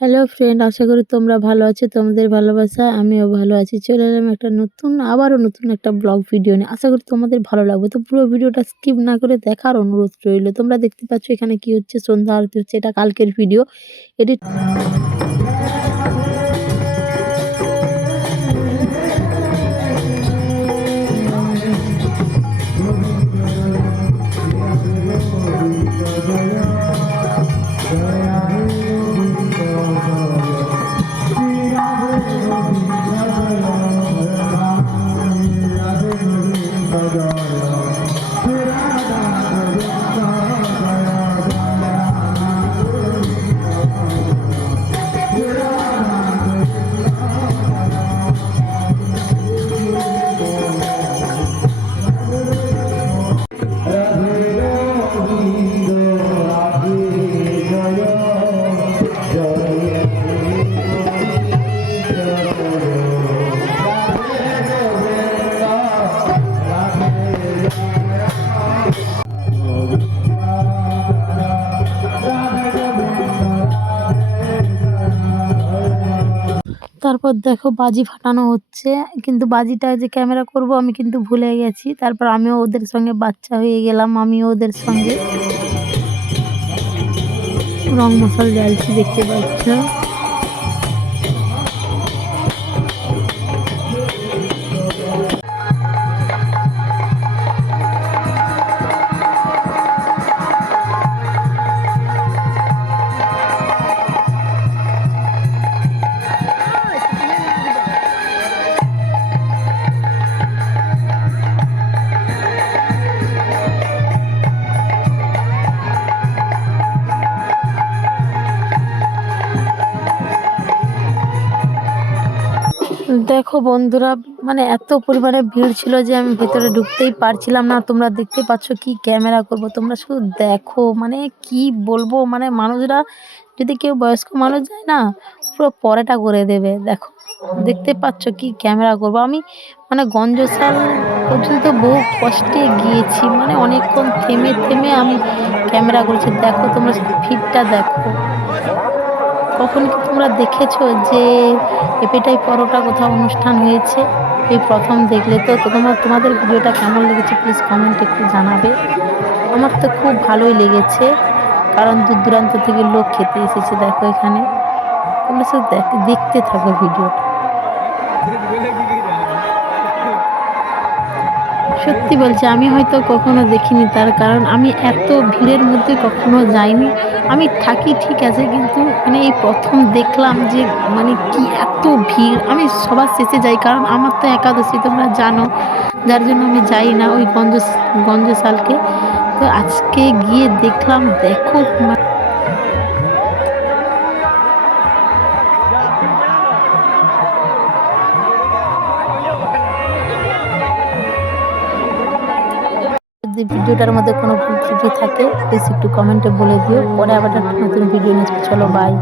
Hello friend আশা করি তোমরা ভালো আছো, তোমাদের ভালোবাসা আমিও ভালো আছি। চলে এলাম একটা নতুন, আবারও নতুন একটা ব্লগ ভিডিও নিয়ে। আশা করি তোমাদের ভালো লাগবে। তো পুরো ভিডিওটা স্কিপ না করে দেখার অনুরোধ রইল। তোমরা দেখতে পাচ্ছ এখানে কি হচ্ছে, সন্ধ্যা আরতি হচ্ছে, এটা কালকের ভিডিও এটি তারপর দেখো বাজি ফাটানো হচ্ছে। কিন্তু বাজিটা যে ক্যামেরা করব আমি কিন্তু ভুলে গেছি। তারপর আমিও ওদের সঙ্গে বাচ্চা হয়ে গেলাম, আমিও ওদের সঙ্গে। রং মশাল জ্বালছি দেখতে পাচ্ছ। দেখো বন্ধুরা মানে এত পরিমাণে ভিড় ছিল যে আমি ভেতরে ঢুকতেই পারছিলাম না। তোমরা দেখতে পাচ্ছ কি ক্যামেরা করব, তোমরা শুধু দেখো। মানে কি বলব মানে মানুষরা, যদি কেউ বয়স্ক মানুষ যায় না, পুরো পরেটা করে দেবে। দেখো, দেখতে পাচ্ছ কি ক্যামেরা করব। আমি মানে গঞ্জসাল পর্যন্ত বহু কষ্টে গিয়েছি মানে অনেকক্ষণ থেমে থেমে আমি ক্যামেরা করেছি। দেখো তোমরা ফিটটা দেখো। কখন কি তোমরা দেখেছ যে এপেটাই পরোটা কোথাও অনুষ্ঠান হয়েছে? এই প্রথম দেখলে তো তোমার, তোমাদের ভিডিওটা কেমন লেগেছে প্লিজ কমেন্ট একটু জানাবে। আমার তো খুব ভালোই লেগেছে, কারণ দূর দূরান্ত থেকে লোক খেতে এসেছে, দেখো এখানে। তোমরা শুধু দেখতে থাকো ভিডিওটা। সত্যি বলছি, আমি হয়তো কখনো দেখিনি তার কারণ আমি এত ভিড়ের মধ্যে কখনো যাইনি। আমি থাকি, ঠিক আছে, কিন্তু মানে এই প্রথম দেখলাম যে মানে কি এত ভিড়। আমি সবার শেষে যাই, কারণ আমার তো একাদশী, তোমরা জানো, যার জন্য আমি যাই না ওই গঞ্জ, গঞ্জশালকে। তো আজকে গিয়ে দেখলাম, দেখো যদি ভিডিওটার মধ্যে কোনো ভুল ত্রুটি থাকে প্লিজ একটু কমেন্টে বলে দিও। পরে আবার একটা নতুন ভিডিও নিয়ে চলো বাই